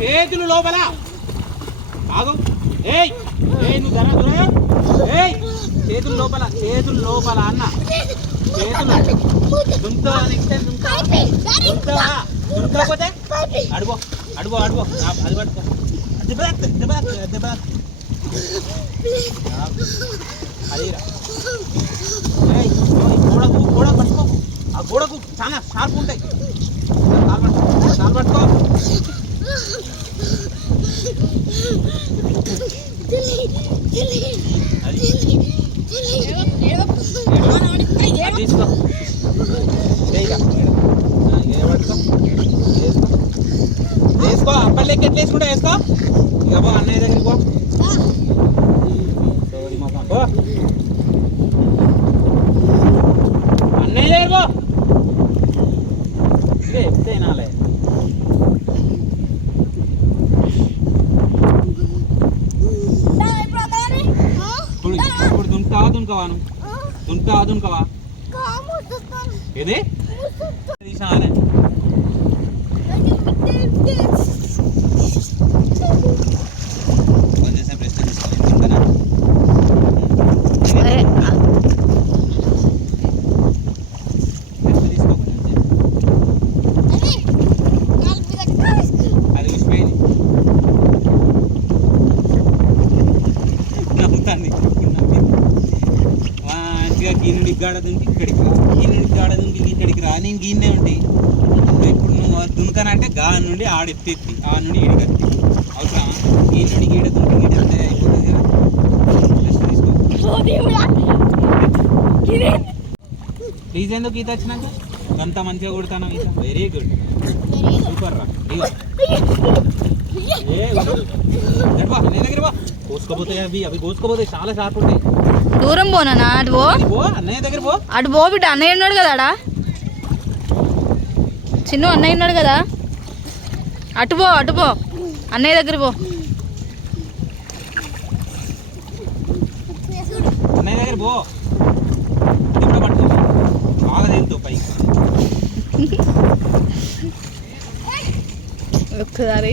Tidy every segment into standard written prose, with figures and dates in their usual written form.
చేతులు లోపల ఆగు. ఏయ్ ఏయ్ నువ్వు జర దూరం. ఏయ్ చేతులు లోపల అన్న. చేతులు దుంకుతావా? Next time దుంకుతావా? దుంకకపోతే అడుగో అది పట్టుకో. అదిరా గోడ పట్టుకో. ఆ గోడకు చాలా షార్ప్ ఉంటాయి. కాలు పట్టుకో. తీసుకో వేసుకో. అప్పటికి ఎట్లా వేసుకుంటా వేసుకో. ఇక పో అన్నయ్య దగ్గరికి పో. అన్నయ్య దగ్గర పో. నాలే ఇప్పుడు దుంకావా ఏది తీసానే కొంచెం ప్రశ్న తీసుకోవాలి. అది విసిపోయింది. నమ్ముతాంది మంచిగా గీనుడికి గాడ దుంకి ఇక్కడికి రా, గీనుడికి గాడ దుంకి ఇక్కడికి రా. నేను గీనే ఉండి ఇప్పుడు నువ్వు దుంకనంటే గా నుండి ఆడెత్తి ఆ నుండి ఈడికి అవసరం. ఈ నుండి గీడ దుంకి గీడితే అయిపోతుంది కదా. ప్లీజ్ ఎందుకు ఈత వచ్చినాక అంత మంచిగా కొడతాను ఈత. వెరీ గుడ్ సూపర్ రా. అన్నయ్య దగ్గర కోసుకోపోతాయి. అవి కోసుకోపోతాయి, చాలా షార్ప్ ఉంటాయి. దూరం పోనా? అటు పో అన్నయ్య దగ్గర పో. అటు పో బిడ్డ. అన్నయ్య ఉన్నాడు కదా ఆడ. చిన్న అన్నయ్య ఉన్నాడు కదా. అటు పో అన్నయ్య దగ్గర పో. అన్నయ్య దగ్గర పో. ఇప్పుడు పట్టుకో బాగా తేలుతావు పైకి. ఒకసారి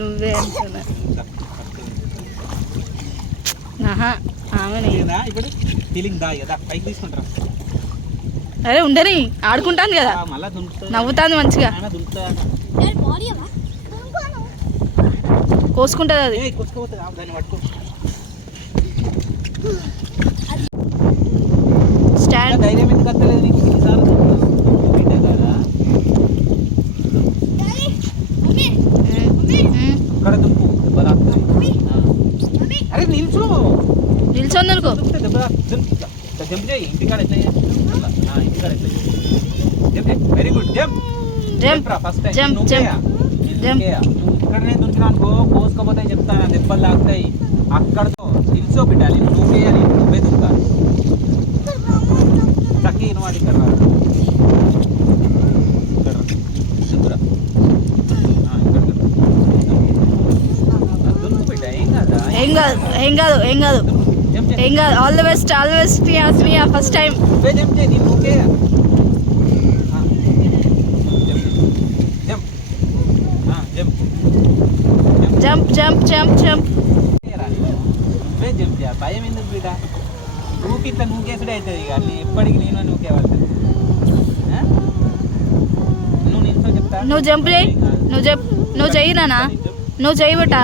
నువ్వే అంటున్నా. ఇప్పుడు ఫీలింగ్ దా కదా పైకి తీసుకుంటారా? అరే ఉండని, ఆడుకుంటాను కదా, నవ్వుతాను మంచిగా. కోసుకుంటుంది అది. స్టాండ్ ధైర్యం ఎందుకు వస్తలేదు నీకు? ఇక్కడ దుంపు అరే నిల్చొని అనుకో. జంప్ చేయి. ఇంటికాడ ఎట్లా very good. Jump first time ఇక్కడనే దుంకినా అనుకో కోసుకోపోతాయి చెప్తాను. దెబ్బలు లాగుతాయి. అక్కడతో నిల్చో పెట్టాలి. నువ్వేయాలి, నువ్వే దుంకాలి. చక్కీ వాటి ఇక్కడ ఏం కాదు. All the best Sriya. First time jump. భయం ఎందుకు బిడ్డ? నువ్వు ఇట్లా నూకేసుడే అవుతుంది. ఇక ఎప్పటికి నేను నూకేవాళ్ళు. నువ్వు నిల్చో చెప్తా. నువ్వు జంప్ చేయి. నువ్వు చెయ్యి నానా. నువ్వు చెయ్యి బిడ్డ.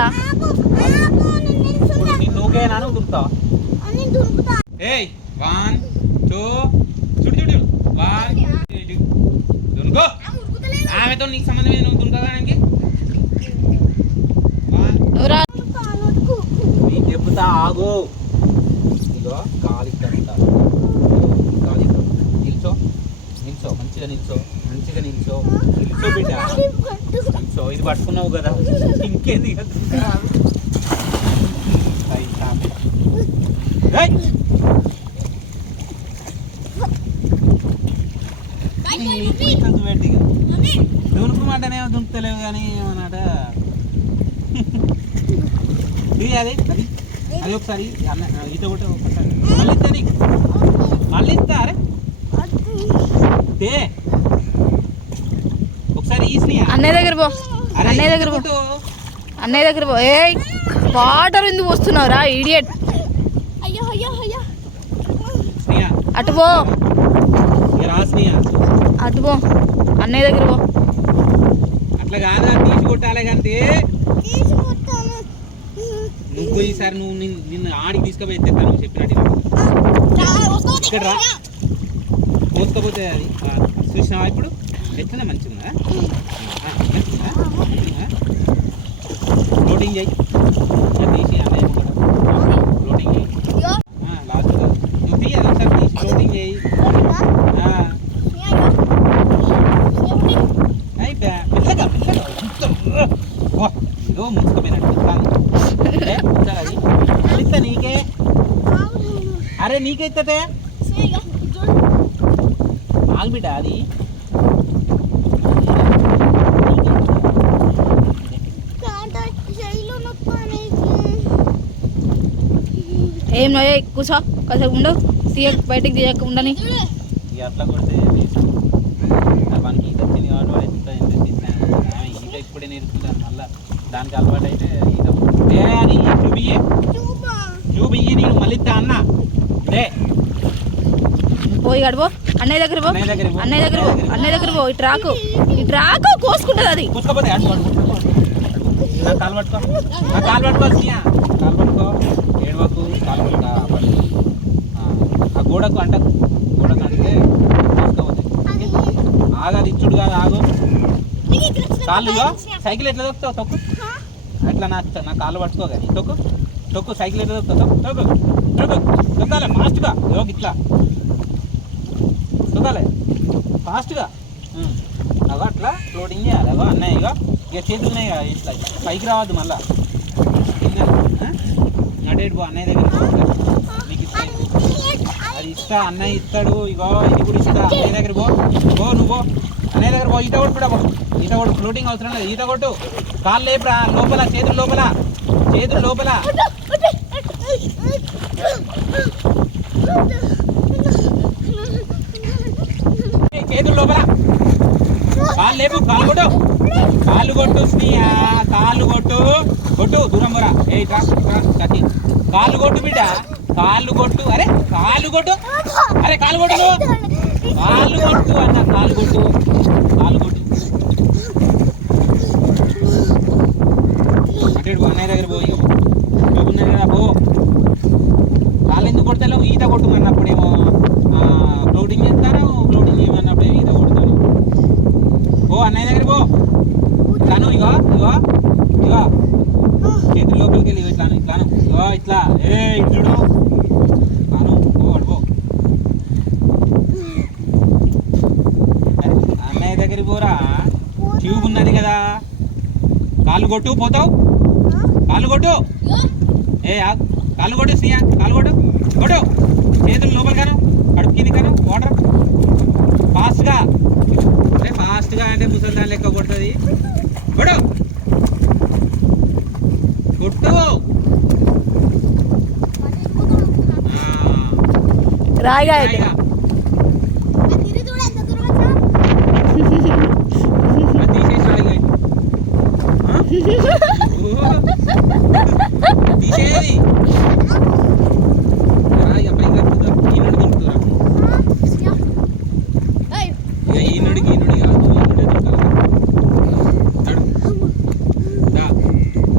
నూకేనా నువ్వు దుంకుతావా? 1 2 చూడు 1 2 దునుకో. ఆమెతో నీకు సంబంధం ఏది? నువ్వు దుంకడానికి నీకు చెప్తా ఆగు. ఇగో కాలు ఇక్కడ నిల్చో. మంచిగా నిల్చో బిడ్డ. నిల్చో. ఇది పట్టుకున్నావు కదా, ఇంకేంది? దునుకుమంటేనేమో దునుకుతలేవు కానీ ఏమన్నట. అది ఒకసారి ఈత కొట్ట ఒకసారి మళ్ళీ ఇస్తా. అరే తే ఒకసారి ఈ స్నేహ అన్నయ్య దగ్గర పో, అన్నయ్య దగ్గర పో, అన్నయ్య దగ్గర పో. ఏ వాటర్ ఎందుకు వస్తున్నావురా ఇడియట్? స్నేహ అటు పో, రా స్నేహ, అటు పో, అన్నయ్య దగ్గర పో. అట్లా కాదా తీసి కొట్టాలి కంటే నువ్వు ఈసారి నువ్వు నిన్ను ఆడికి తీసుకుపోయి నువ్వు చెప్పినట్టు ఇక్కడ రా పోసుకోపోతే అది చూసినావా ఇప్పుడు ఎట్లనే మంచిగా లోడింగ్ చేయి తీసి అన్నయ్య లోడింగ్ చేయి లాస్ట్ నువ్వు తీయాలి ఒకసారి తీసి లోడింగ్ చేయి పిల్లగా ఇదో ముంచుకోపోయినట్టు అది ఇస్తా నీకే. అరే నీకే ఇస్తే ఆగిబిడ్డ అది ఏం నో కూర్చో కాసేపు ఉండు, బయటికి తీయక ఉండని. అట్లా కొడితే మనకి ఈత వచ్చింది కాబట్టి వాడు ఎంత ఈత ఇప్పుడే నేర్చుకుంటాను మళ్ళీ దానికి అలవాటు అయితే ఈత అని చూబియ్యి నేను మళ్ళీ అన్న పోయి గడిపో, అన్నయ్య దగ్గర పో, అన్నయ్య దగ్గర పో, అన్నయ్య దగ్గర పో. ఇటు రాకు కోసుకుంటుంది అది. కూసుకోపోతే నా కాలు పట్టుకో, నా కాలు పట్టుకో సీయా, కాలు పట్టుకో, ఏడవకు, కాలు పట్టుకో. ఆ గోడకు అంటే ఆగాది ఇచ్చుడు కాదు, ఆగు. కాళ్ళు సైకిల్ ఎట్లా దొక్కుతావు తొక్కు, అట్లా నా కాళ్ళు పట్టుకో కానీ తొక్కు సైకిల్ ఎట్లా దొక్కుతావు తొక్కాలి ఫాస్ట్గా, యోగి ఇట్లా తొక్కాలి ఫాస్ట్గా. అగో అట్లా లోడింగ్ చేయాలి. అగో అన్నయ్య ఇక చేతులు ఉన్నాయి కదా ఇట్లా పైకి రావద్దు మళ్ళా. నడేడు పో అన్నయ్య దగ్గర నీకు ఇస్తా, అది ఇస్తా, అన్నయ్య ఇస్తాడు. ఇగో ఇది కూడా ఇస్తా, అన్నయ్య దగ్గర పో నువ్వు అన్నయ్య దగ్గర పో. ఈత కొట్టు కూడా పో, ఈత కొట్టు, ఫ్లోటింగ్ అవసరం లేదు. ఈత కొట్టు, కాళ్ళు లేపురా లోపల, చేతులు లోపల, చేతులు లోపల. చేతులు లోపల, కాళ్ళు లేపు, కాళ్ళు కొట్టు, కాళ్ళు కొట్టు స్నేహ, కాళ్ళు కొట్టు దూరం పోరా. ఏ కత్తి కాళ్ళు కొట్టు బిడ్డ, కాళ్ళు కొట్టు. అరే కాళ్ళు కొట్టు, అరే కాళ్ళు కొట్టు నువ్వు, కాళ్ళు కొట్టు అన్న, కాళ్ళు కొట్టు. అటు అన్నయ్య దగ్గర పోయి చూపున్నది కదా పో. కాళ్ళు ఎందుకు కొడతావు? ఈత కొట్టుమన్నప్పుడేమో ఫ్లోటింగ్ చేస్తాను, ఫ్లోటింగ్ చేయమన్నప్పుడేమో ఈత కొడతాను. ఓ అన్నయ్య దగ్గర పో. ఇట్లాను ఇగో చేతుల లోపలికి వెళ్ళి ఇట్లాను ఇగో ఇట్లా ఇట్లుడు కాను పో. అన్నయ్య దగ్గర పోరా, ట్యూబ్ ఉన్నది కదా, కాళ్ళు కొట్టు పోతావు, కాళ్ళు కొట్టు. కాళ్ళు కొట్టు స్నేహ, కాళ్ళు కొట్టు చేతులు లోపల కాను, కడుపు కింది కాను, వాటర్ ఫాస్ట్గా. అరే ఫాస్ట్గా అంటే ముసలిదాని లెక్క కొడుతుంది. కొట్టు రాయిగా తీసేది ఈనుడికి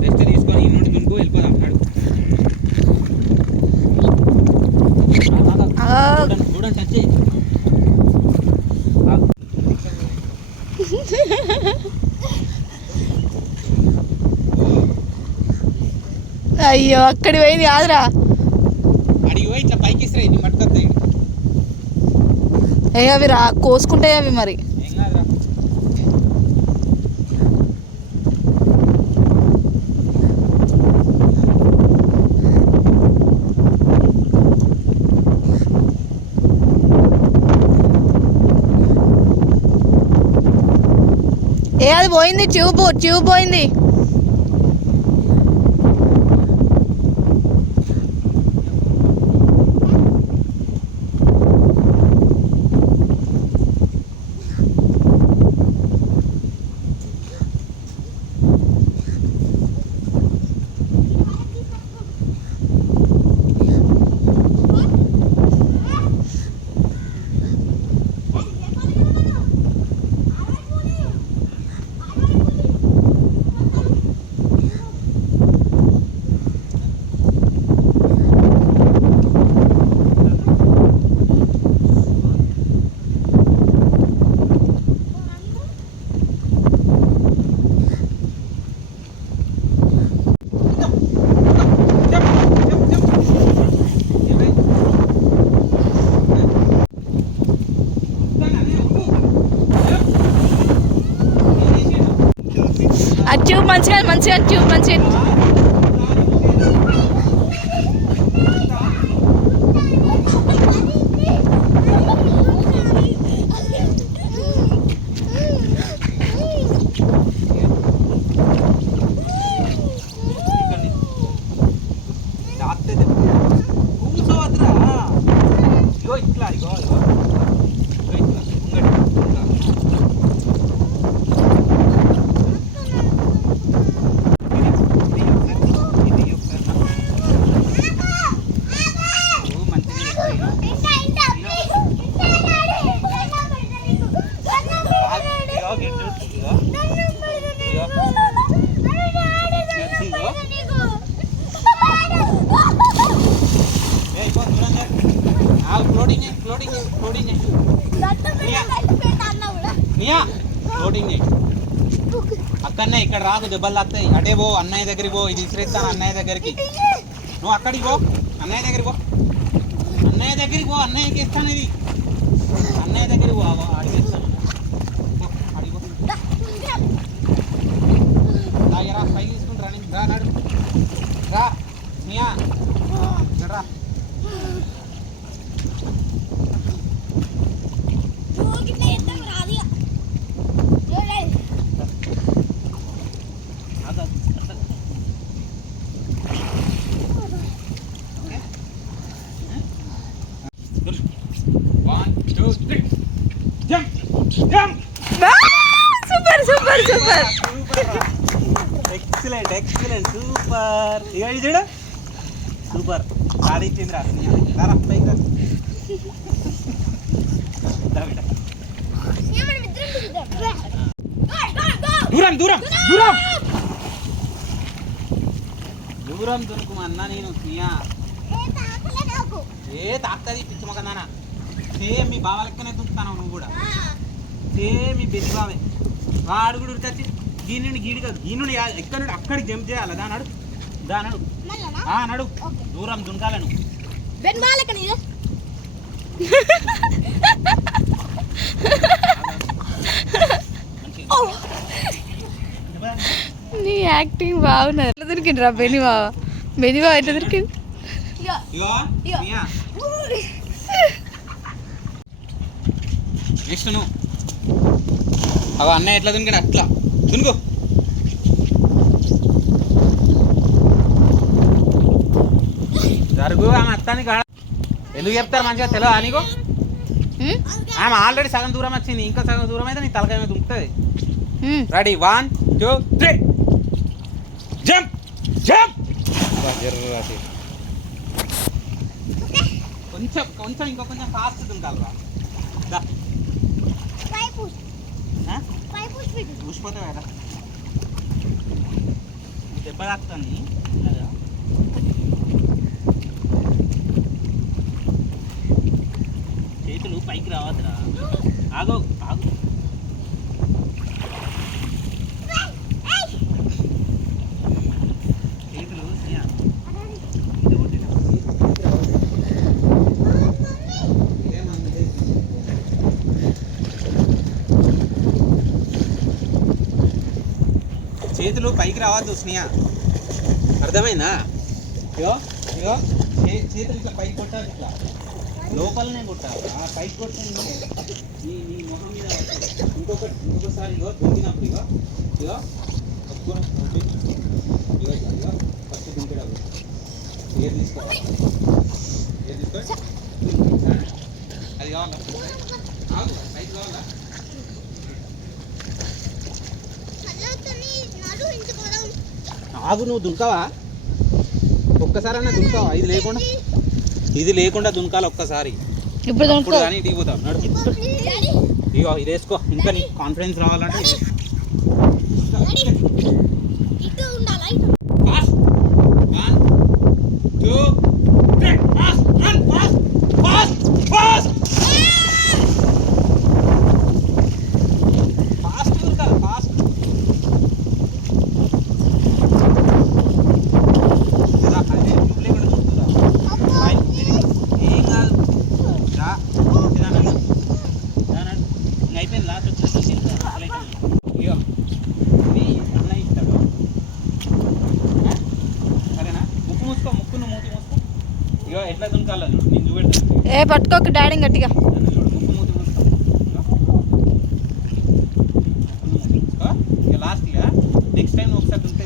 రెస్ట్ తీసుకొని ఈనుడి దుంకు వెళ్ళిపోదాం. చూడండి టచ్ చేయి. అయ్యో అక్కడి పోయింది కాదురా, అడిగి పోయి ఇట్లా పైకి ఇస్తాయి మట్టుకొస్తాయి. అవి కోసుకుంటాయి అవి మరి. ఏం కాదురా. అది పోయింది, ట్యూబ్ పోయింది. మంచిగా మంచిగా ట్యూబ్ మంచిగా కూర్చోవద్దురా ఇగో ఇట్లా ఇగో ఇగో ఇట్లా అక్కడనే ఇక్కడ రాకు దెబ్బలు తాస్తాయి అటే పో అన్నయ్య దగ్గరికి పో ఇది విసిరేస్తాను అన్నయ్య దగ్గరికి నువ్వు అక్కడికి పో అన్నయ్య దగ్గరికి పో అన్నయ్య దగ్గరికి పో అన్నయ్యకి ఇస్తాను ఇది అన్నయ్య దగ్గరికి పో అడిగి ఇస్తాను అడిగి రా పైకి తీసుకుంటా రా నాడు రా మియా ఇక్కడ రా super super super excellent excellent super ఇక చూడు సూపర్ సాధించింది రా పైకి రా దూరం దూరం దూరం దూరం దొరుకుమన్నా నేను మియా ఏ తాకుతుంది పిచ్చి మొక్కదానా సేమ్ మీ బావ లెక్కనే దుంకుతాను నువ్వు కూడా సేమ్ మీ బెది బావే వాడు కూడా ఉరికొచ్చి దీని నుండి గీడి కాదు దీని నుండి ఎక్కడ నుండి అక్కడికి జంప్ చేయాలి దానాడు దానాడు నడు దూరం దుంకాలను నీ యాక్టింగ్ బాగున్నది ఎట్లా దొరికింది రా బెని బావ ఎట్లా దొరికింది నెక్స్ట్ నువ్వు అవి అన్నయ్య ఎట్లా దునికాడు అట్లా దునుకో జరుగు ఆమె అత్తానికి ఎందుకు చెప్తారు మంచిగా తెలియదా నీకు ఆమె ఆల్రెడీ సగం దూరం వచ్చింది ఇంకా సగం దూరం అయితే నీ తలకాయ మీద దుంకుతుంది రెడీ 1 2 3 జంప్ జంప్ కొంచెం కొంచెం ఇంకో కొంచెం ఫాస్ట్ దుంకాలరా చూసిపోతే కదా దెబ్బ తాకుతుంది చేతులు పైకి రావద్దురా ఆగో ఆగు చేతులు చేతులు పైకి రావద్దు స్నేహ అర్థమైందా ఇగో ఇగో చేతులు ఇట్లా పైకి కొట్టాలి ఇట్లా లోపలనే కొట్టాలి పైకి కొట్టే నీ మొహం మీద ఇంకొకసారి ఇగో దుంకినప్పుడు ఇగో ఇగో ఇగో ఇగో ఫస్ట్ దుంకేటప్పుడు ఏది తీసుకోవాలి ఏది తీసుకో అది కావాలా పైకి కావాలా ఆగు నువ్వు దుంకావా ఒక్కసారన్నా దుంకావా ఇది లేకుండా దుంకాలి ఒక్కసారి ఇప్పుడు కానీ ఇంటికి పోతావు నడు ఇగో ఇది వేసుకో ఇంకా నీకు కాన్ఫిడెన్స్ రావాలంటే అయిపోయింది లాస్ట్ వచ్చేసి ఇగో ఇది అన్న ఇస్తాడు ఏ పట్టుకోక డాడీ గట్టిగా. నన్ను చూడు, ముక్కు మూతి మూసుకో. ఇక లాస్ట్ ఇక నెక్స్ట్ టైం ఒకసారి దుంటే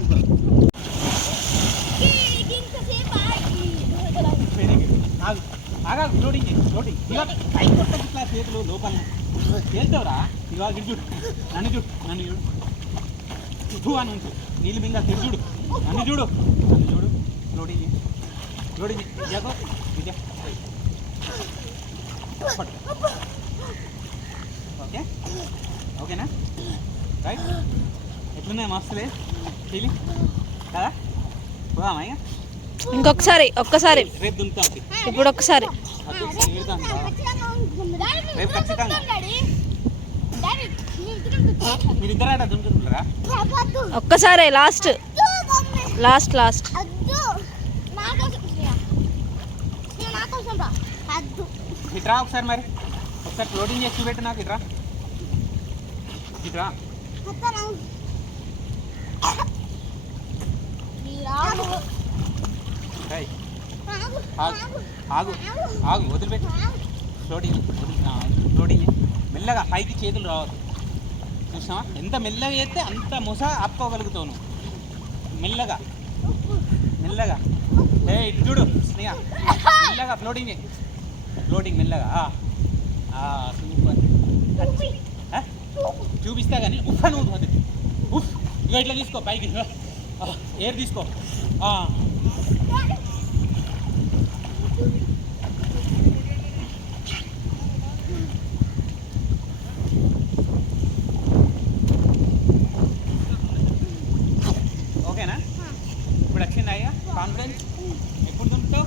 ఆగా లోడింగ్ లోడింగ్ ఇక పై కొట్ట ఇట్లా చేతులు లోపల చేస్తావురా. ఇక ఇటు చూడు, నన్ను చూడు, నన్ను చూడు, ఇటు అని ఉంచు, నీళ్ళు మింగా తిరు చూడు, నన్ను చూడు, నన్ను చూడు, లోడింగ్ లోడింగ్ విజయకో విజయ ఓకే ఓకేనా రైట్. ఎట్లున్నాయి మస్తులే ఫీలింగ్ కదా. పోదామా ఇక ఇంకొకసారి ఒక్కసారి రేపు దుంకుతాం. ఇప్పుడు ఒక్కసారి రేపు ఖచ్చితంగా మీరిద్దరు అట దుంకుతున్నారా? ఒక్కసారి లాస్ట్ లాస్ట్ లాస్ట్. ఇట్రా ఒకసారి, మరి ఒకసారి లోడింగ్ చేసి చూపెట్టు నాకు. ఇట్రా ఇట్రా. ఆగు ఆగు వదిలిపెట్టు. లోడింగ్ లోడింగ్ మెల్లగా, పైకి చేతులు రావద్దు. చూసినావా ఎంత మెల్లగా చేస్తే అంత మొస ఆపుకోగలుగుతావు నువ్వు. మెల్లగా మెల్లగా. ఇటు చూడు స్నేహ, మెల్లగా ఫ్లోటింగ్ చేయి. ఫ్లోటింగ్ మెల్లగా. సూపర్. చూపిస్తా కానీ ఉఫ్ అని ఉంటుంది. ఉఫ్ ఇక ఇట్లా తీసుకో, పైకి ఎయిర్ తీసుకో. ఓకేనా? ఇప్పుడు వచ్చింది అయ్యా కాన్ఫిడెన్స్. ఎప్పుడు దుంకుతావు?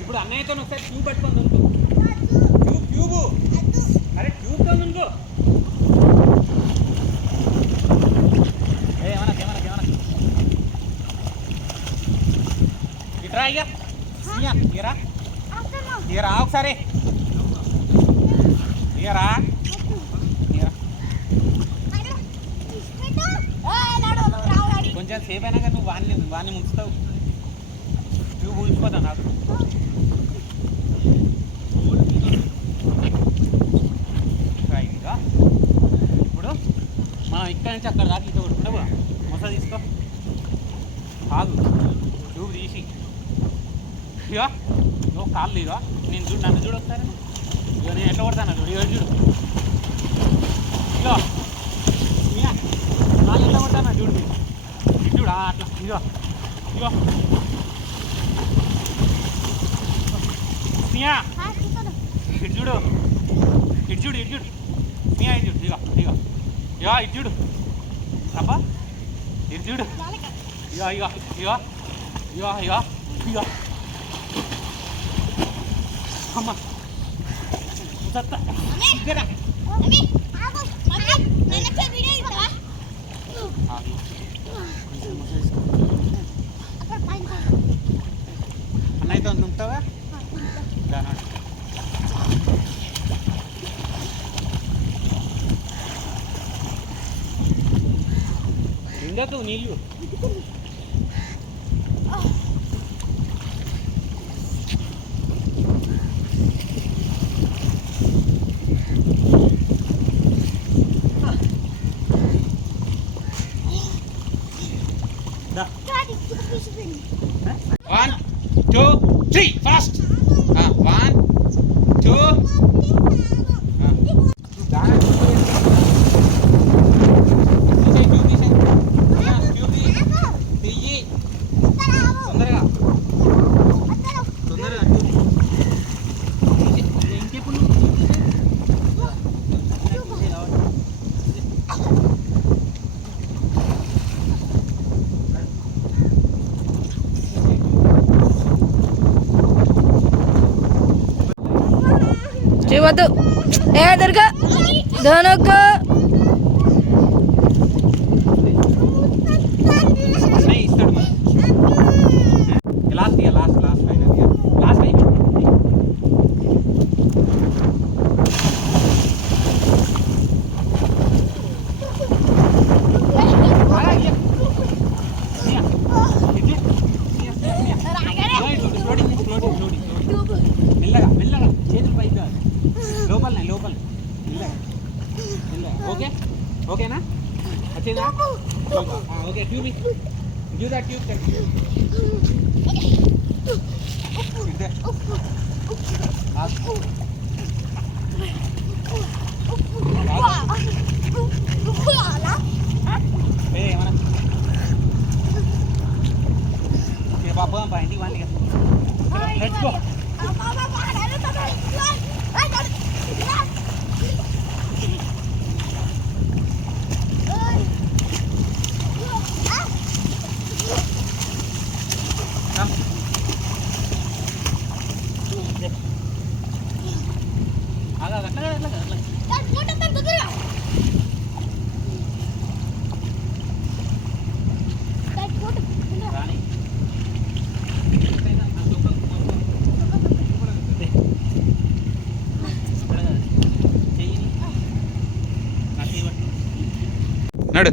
ఇప్పుడు అన్నయ్యతో ఒకసారి ట్యూబ్ పట్టుకొని దుంకు. ట్యూబు అరే ట్యూబ్తో దుంకు. ఏమన్నా ఇట్రా అయ్యా ఇరా ఇరా ఒకసారి ఇరా. కొంచెం సేపు అయినాక నువ్వు వాడిని ముంచుతావు. ట్యూబ్ ఊసిపోతావు నాకు. ఇప్పుడు మనం ఇక్కడ నుంచి అక్కడ దాకా ఇక కొట్టుకుంటావు. మొస తీసుకో, ఆగు, ట్యూబ్ తీసి ఇక నువ్వు కాళ్ళు ఇక నేను చూడు, నన్ను చూడు ఒకసారి. ఇక నేను ఎట్లా కొడతాను చూడు, ఇక చూడు, ఇక కాళ్ళు ఎట్లా కొడతాను చూడు. ఇటు చూడు అట్లా. ఇక ఇక స్నియా ఇటు చూడు, ఇటు చూడు, ఇటు చూడు స్నియా, ఇటు చూడు. ఇక ఇక ఇక ఇటు చూడు అబ్బా, ఇటు చూడు. ఇక ఇక ఇక ఇక ఇక ఇక అమ్మ సత్తా ఇక్కడ. అన్నయ్యతో దుంకుతావా? ఇందకు నీళ్ళు One, two, three, fast. 1, 2. తొందరగా ఇంకెప్పుడు వద్దు. ఏ దుర్గా ధనుక ఇస్తాడు. లాస్ట్ ఇక లాస్ట్ లాస్ట్ ఫైనల్ ఇక లాస్ట్ అయిపోయింది. లోడింగ్ మెల్లగా చేతులు పైకి కాదు లోపలనే ఓకే ఓకేనా వచ్చిందా okay tube give that tube ఏమన్నా బాబు ఇంటికి వండి లెట్స్ గో నడు